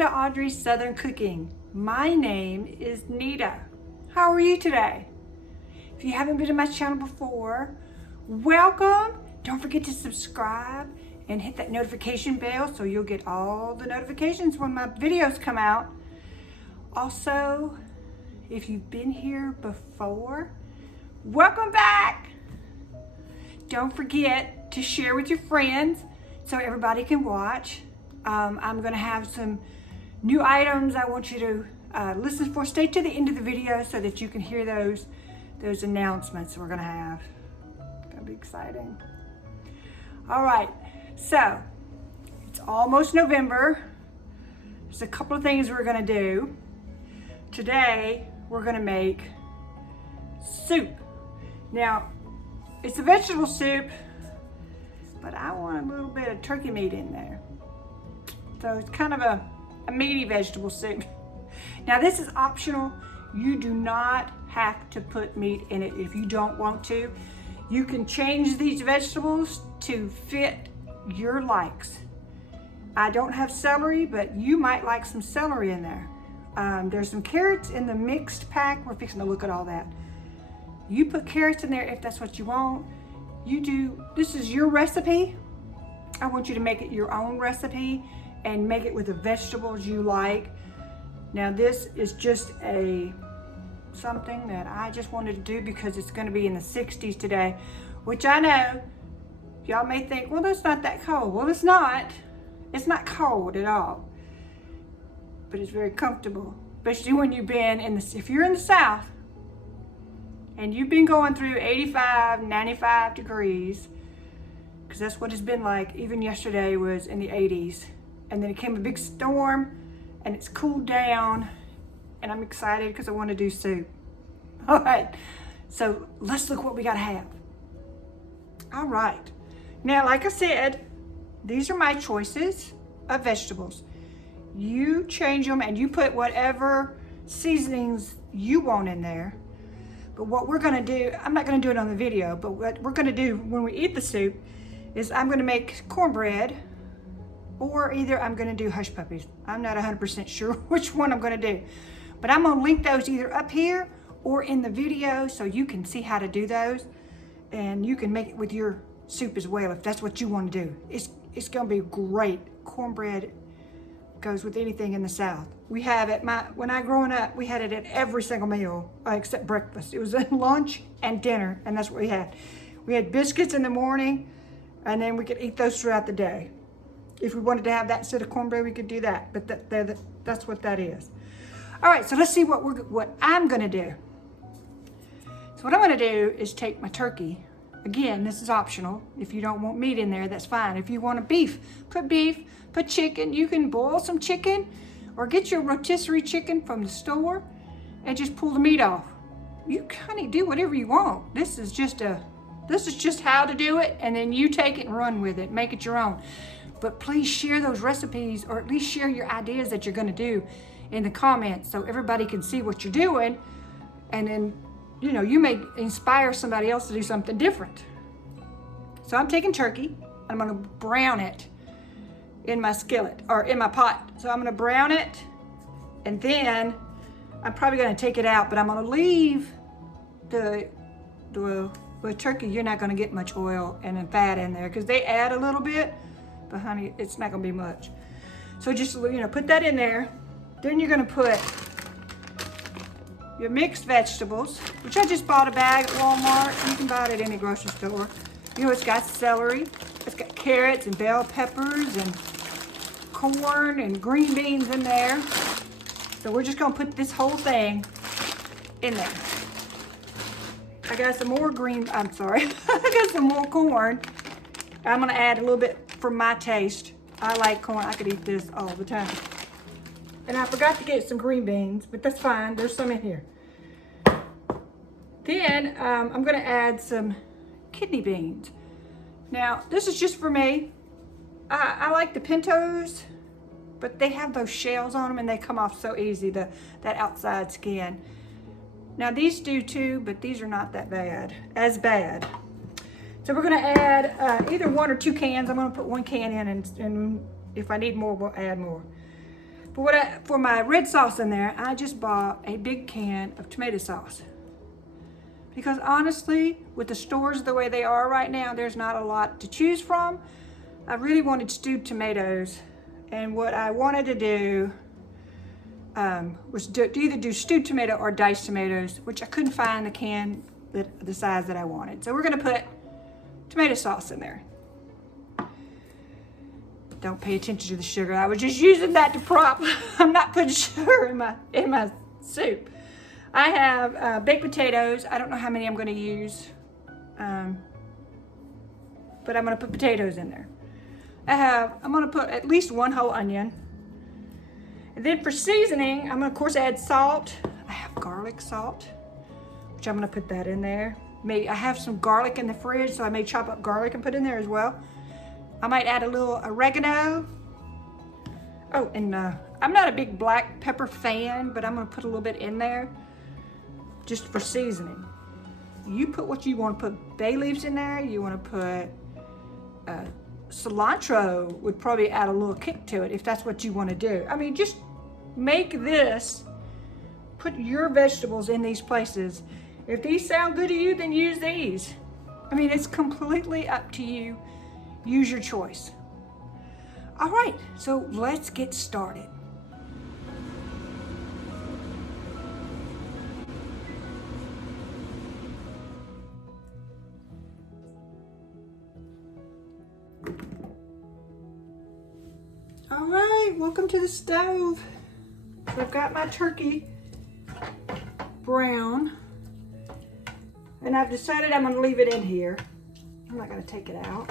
to Audrey's Southern Cooking. My name is Nita. How are you today? If you haven't been to my channel before, welcome. Don't forget to subscribe and hit that notification bell so you'll get all the notifications when my videos come out. Also, if you've been here before, welcome back. Don't forget to share with your friends so everybody can watch. I'm going to have some new items I want you to listen for. Stay to the end of the video so that you can hear those announcements we're going to have. It's going to be exciting. All right, so it's almost November. There's a couple of things we're going to do. Today, we're going to make soup. Now, it's a vegetable soup, but I want a little bit of turkey meat in there. So it's kind of a meaty vegetable soup. Now this is optional. You do not have to put meat in it if you don't want to. You can change these vegetables to fit your likes. I don't have celery, but you might like some celery in there. There's some carrots in the mixed pack. We're fixing to look at all that. You put carrots in there if that's what you want. This is your recipe. I want you to make it your own recipe and make it with the vegetables you like. Now this is just something that I just wanted to do because it's going to be in the 60s today, which I know y'all may think, well, that's not that cold. Well, it's not. It's not cold at all, but it's very comfortable, especially when you've been if you're in the South and you've been going through 85, 95 degrees, because that's what it's been like. Even yesterday was in the 80s. And then it came a big storm and it's cooled down, and I'm excited because I want to do soup. All right, so let's look what we got to have. All right, now like I said, these are my choices of vegetables. You change them and you put whatever seasonings you want in there. But what we're going to do, I'm not going to do it on the video, but what we're going to do when we eat the soup is I'm going to make cornbread, or either I'm going to do hush puppies. I'm not 100% sure which one I'm going to do. But I'm going to link those either up here or in the video so you can see how to do those. And you can make it with your soup as well if that's what you want to do. It's going to be great. Cornbread goes with anything in the South. We have it, when I growing up, we had it at every single meal except breakfast. It was at lunch and dinner, and that's what we had. We had biscuits in the morning, and then we could eat those throughout the day. If we wanted to have that instead of cornbread, we could do that. But that's what that is. All right, so let's see what I'm going to do. So what I'm going to do is take my turkey. Again, this is optional. If you don't want meat in there, that's fine. If you want a beef, put chicken. You can boil some chicken or get your rotisserie chicken from the store and just pull the meat off. You kind of do whatever you want. This is just how to do it, and then you take it and run with it. Make it your own. But please share those recipes, or at least share your ideas that you're going to do in the comments so everybody can see what you're doing. And then, you may inspire somebody else to do something different. So I'm taking turkey. I'm going to brown it in my skillet or in my pot. So I'm going to brown it, and then I'm probably going to take it out, but I'm going to leave with turkey. You're not going to get much oil and fat in there because they add a little bit. But honey, it's not gonna be much. So just, put that in there. Then you're gonna put your mixed vegetables, which I just bought a bag at Walmart. You can buy it at any grocery store. It's got celery, it's got carrots and bell peppers and corn and green beans in there. So we're just gonna put this whole thing in there. I got some more I got some more corn. I'm gonna add a little bit for my taste. I like corn. I could eat this all the time. And I forgot to get some green beans, but that's fine. There's some in here. Then I'm gonna add some kidney beans. Now, this is just for me. I like the pintos, but they have those shells on them and they come off so easy, that outside skin. Now these do too, but these are not that bad, So we're gonna add either 1 or 2 cans. I'm gonna put 1 can in, and if I need more, we'll add more. But for my red sauce in there, I just bought a big can of tomato sauce. Because honestly, with the stores the way they are right now, there's not a lot to choose from. I really wanted stewed tomatoes. And what I wanted to do was either do stewed tomato or diced tomatoes, which I couldn't find the can the size that I wanted. So we're gonna put tomato sauce in there. Don't pay attention to the sugar. I was just using that to prop. I'm not putting sugar in my soup. I have baked potatoes. I don't know how many I'm gonna use, but I'm gonna put potatoes in there. I'm gonna put at least 1 whole onion. And then for seasoning, I'm gonna of course add salt. I have garlic salt, which I'm gonna put that in there. I have some garlic in the fridge, so I may chop up garlic and put in there as well. I might add a little oregano. Oh, and I'm not a big black pepper fan, but I'm gonna put a little bit in there just for seasoning. You put what you want to put. Bay leaves in there. You want to put cilantro would probably add a little kick to it if that's what you want to do. I mean, just make this, put your vegetables in these places. If these sound good to you, then use these. I mean, it's completely up to you. Use your choice. All right, so let's get started. All right, welcome to the stove. So I've got my turkey brown, and I've decided I'm gonna leave it in here. I'm not gonna take it out.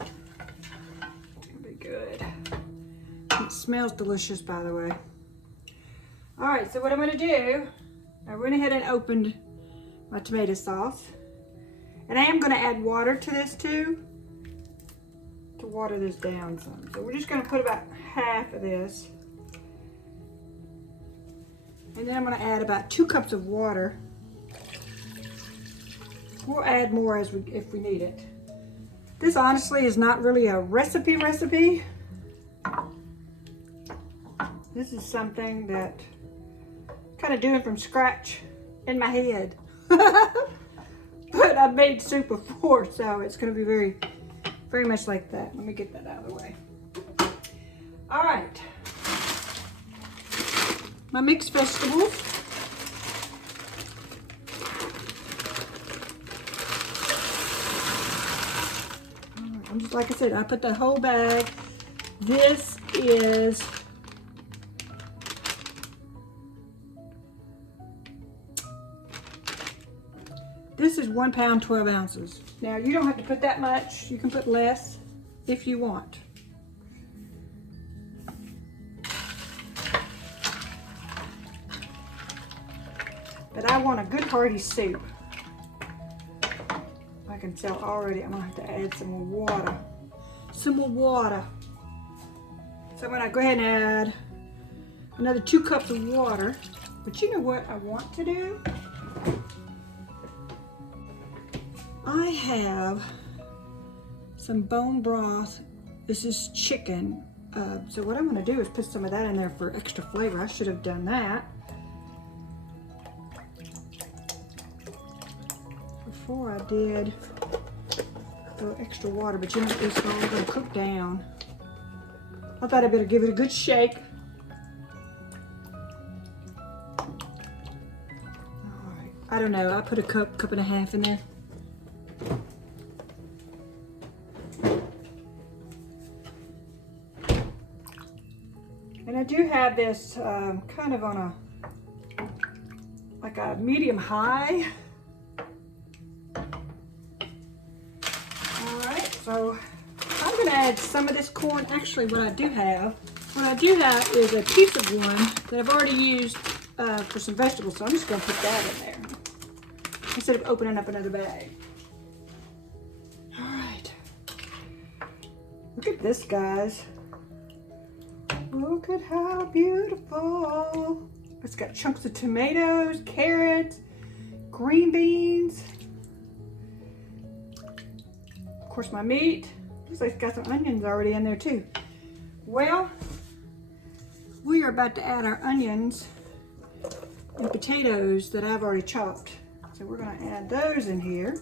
It's gonna be good. It smells delicious, by the way. All right, so what I'm gonna do, I went ahead and opened my tomato sauce, and I am gonna add water to this too, to water this down some. So we're just gonna put about half of this. And then I'm gonna add about 2 cups of water. We'll add more if we need it. This honestly is not really a recipe. This is something that I'm kind of doing from scratch in my head. But I've made soup before, so it's gonna be very, very much like that. Let me get that out of the way. All right. My mixed vegetables. I'm just, like I said, I put the whole bag. This is This is 1 pound, 12 ounces. Now, you don't have to put that much. You can put less if you want. But I want a good hearty soup. I can tell already I'm gonna have to add some more water. Some more water. So I'm gonna go ahead and add another 2 cups of water. But you know what I want to do? I have some bone broth. This is chicken. So what I'm gonna do is put some of that in there for extra flavor. I should have done that before I did the extra water, but you know, it's all gonna cook down. I thought I better give it a good shake. All right, I don't know, I put a cup and a half in there. And I do have this kind of on like a medium high. So I'm going to add some of this corn. Actually, what I do have is a piece of one that I've already used for some vegetables. So I'm just going to put that in there instead of opening up another bag. All right. Look at this, guys. Look at how beautiful. It's got chunks of tomatoes, carrots, green beans. Of course, my meat. Looks like it's got some onions already in there too. Well, we are about to add our onions and potatoes that I've already chopped. So we're gonna add those in here.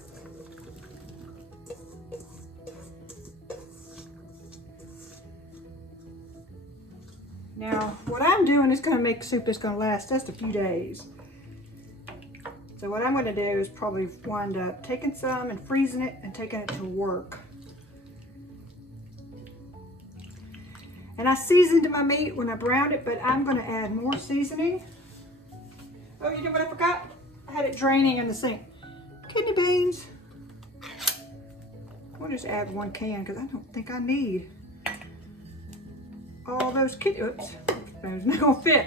Now, what I'm doing is gonna make soup that's gonna last just a few days. So what I'm gonna do is probably wind up taking some and freezing it and taking it to work. And I seasoned my meat when I browned it, but I'm gonna add more seasoning. Oh, you know what I forgot? I had it draining in the sink. Kidney beans. We'll just add 1 can because I don't think I need all those kidney, oops, those not gonna fit.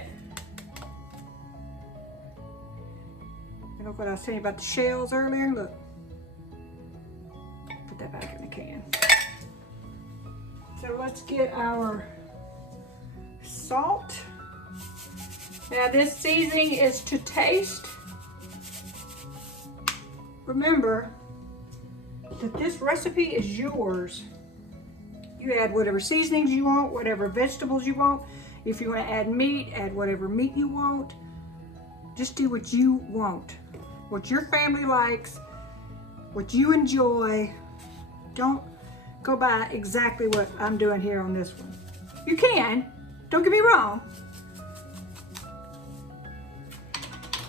You know what I was saying about the shells earlier? Look, put that back in the can. So let's get our salt. Now this seasoning is to taste. Remember that this recipe is yours. You add whatever seasonings you want, whatever vegetables you want. If you want to add meat, add whatever meat you want. Just do what you want. What your family likes, what you enjoy. Don't go by exactly what I'm doing here on this one. You can, don't get me wrong.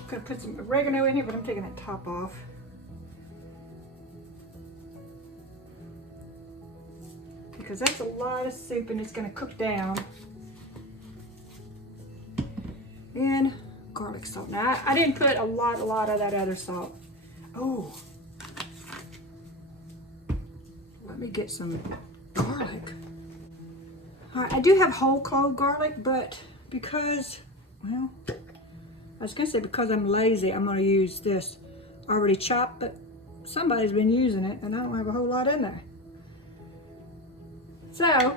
Could have put some oregano in here, but I'm taking that top off. Because that's a lot of soup and it's gonna cook down. And garlic salt. Now I didn't put a lot of that other salt. Oh, let me get some garlic. All right, I do have whole clove garlic, but because, well, I was gonna say because I'm lazy, I'm gonna use this already chopped, but somebody's been using it and I don't have a whole lot in there. So,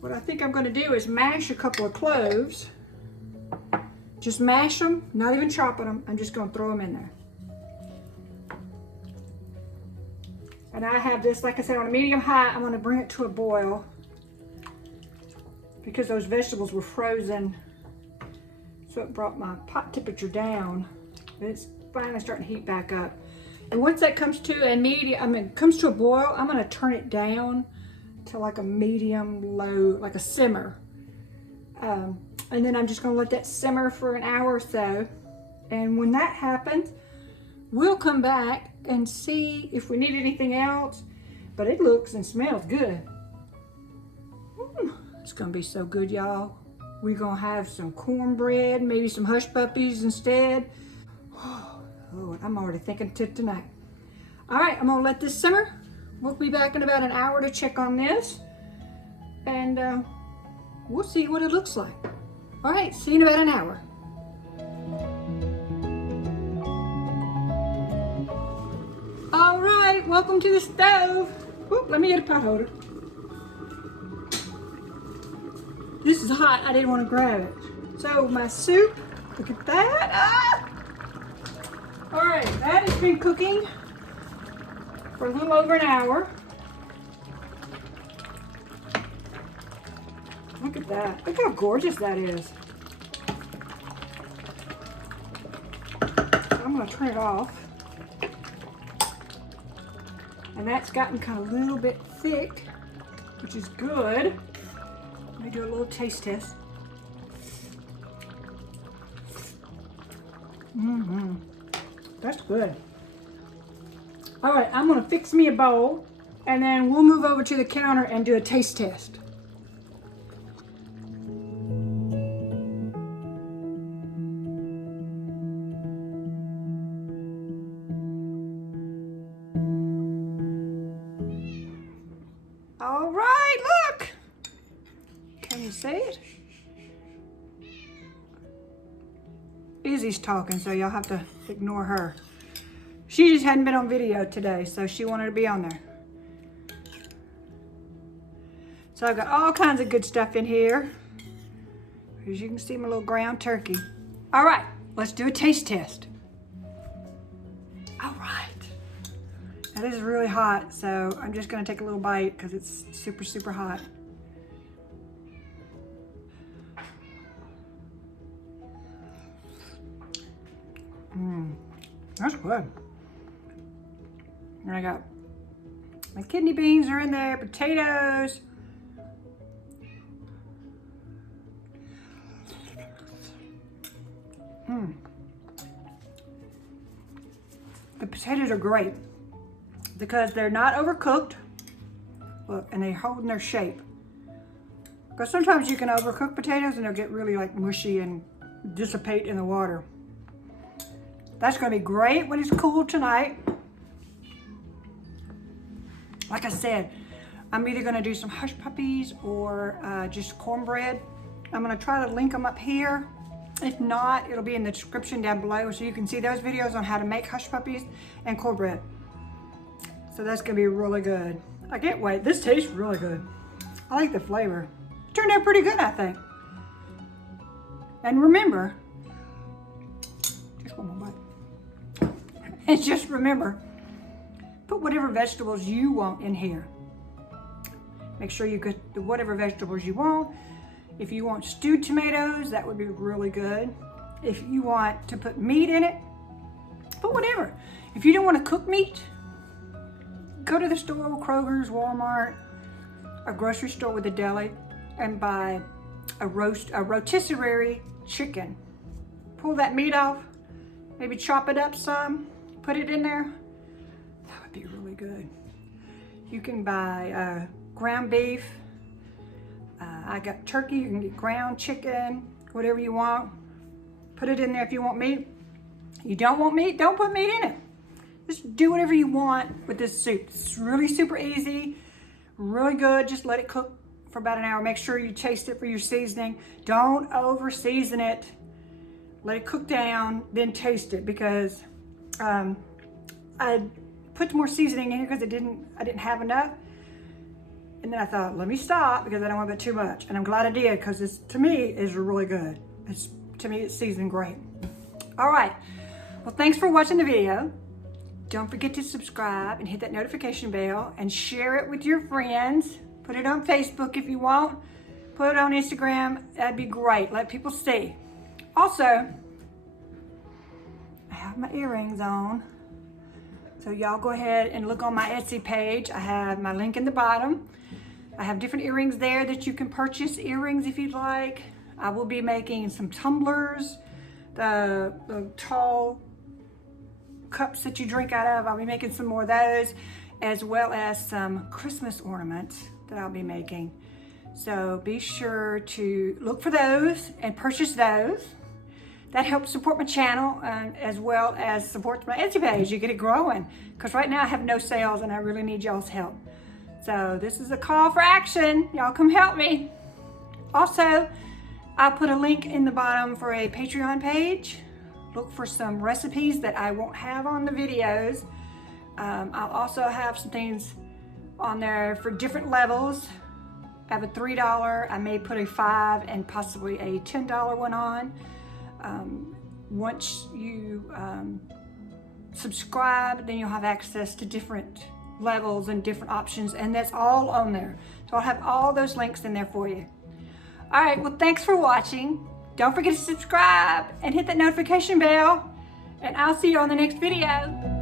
what I think I'm going to do is mash a couple of cloves. Just mash them, not even chopping them. I'm just going to throw them in there. And I have this, like I said, on a medium high. I'm going to bring it to a boil because those vegetables were frozen. So it brought my pot temperature down. And it's finally starting to heat back up. And once that comes to a medium, comes to a boil, I'm gonna turn it down to like a medium low, like a simmer. And then I'm just gonna let that simmer for an hour or so. And when that happens, we'll come back and see if we need anything else. But it looks and smells good. It's gonna be so good, y'all. We're gonna have some cornbread, maybe some hush puppies instead. Oh, I'm already thinking to tonight. All right, I'm gonna let this simmer. We'll be back in about an hour to check on this. And we'll see what it looks like. All right, see you in about an hour. All right, welcome to the stove. Oop, let me get a pot holder. This is hot, I didn't want to grab it. So my soup, look at that. Ah! All right, that has been cooking for a little over an hour. Look at that. Look how gorgeous that is. So I'm going to turn it off. And that's gotten kind of a little bit thick, which is good. Let me do a little taste test. That's good. All right, I'm gonna fix me a bowl and then we'll move over to the counter and do a taste test. All right, look. Can you see it? Izzy's talking, so y'all have to ignore her. She just hadn't been on video today, so she wanted to be on there. So I've got all kinds of good stuff in here. As you can see, my little ground turkey. All right, let's do a taste test. All right. Now this is really hot, so I'm just gonna take a little bite because it's super, super hot. That's good. And I got my kidney beans are in there, potatoes. The potatoes are great because they're not overcooked. Look, and they're holding their shape. Because sometimes you can overcook potatoes and they'll get really like mushy and dissipate in the water. That's gonna be great when it's cool tonight. Like I said, I'm either gonna do some hush puppies or just cornbread. I'm gonna try to link them up here. If not, it'll be in the description down below so you can see those videos on how to make hush puppies and cornbread. So that's gonna be really good. I can't wait. This tastes really good. I like the flavor. It turned out pretty good, I think. And remember, just one more bite. And just remember, put whatever vegetables you want in here. Make sure you get whatever vegetables you want. If you want stewed tomatoes, that would be really good. If you want to put meat in it, put whatever. If you don't want to cook meat, go to the store, Kroger's, Walmart, a grocery store with a deli, and buy a rotisserie chicken. Pull that meat off, maybe chop it up some, put it in there. That would be really good. You can buy ground beef. I got turkey, you can get ground chicken, whatever you want. Put it in there if you want meat. You don't want meat, don't put meat in it. Just do whatever you want with this soup. It's really super easy, really good. Just let it cook for about an hour. Make sure you taste it for your seasoning. Don't over season it. Let it cook down, then taste it, because I put more seasoning in here because I didn't have enough. And then I thought, let me stop because I don't want to put too much. And I'm glad I did because this, to me, is really good. To me, it's seasoned great. All right. Well, thanks for watching the video. Don't forget to subscribe and hit that notification bell and share it with your friends. Put it on Facebook if you want. Put it on Instagram. That'd be great. Let people see. Also, I have my earrings on. So y'all go ahead and look on my Etsy page. I have my link in the bottom. I have different earrings there that you can purchase earrings if you'd like. I will be making some tumblers, the tall cups that you drink out of. I'll be making some more of those, as well as some Christmas ornaments that I'll be making. So be sure to look for those and purchase those. That helps support my channel as well as support my Etsy page. You get it growing, because right now I have no sales and I really need y'all's help. So this is a call for action. Y'all come help me. Also, I'll put a link in the bottom for a Patreon page. Look for some recipes that I won't have on the videos. I'll also have some things on there for different levels. I have a $3, I may put a $5 and possibly a $10 one on. Once you subscribe, then you'll have access to different levels and different options, and that's all on there. So I'll have all those links in there for you. All right, well, thanks for watching. Don't forget to subscribe and hit that notification bell, and I'll see you on the next video.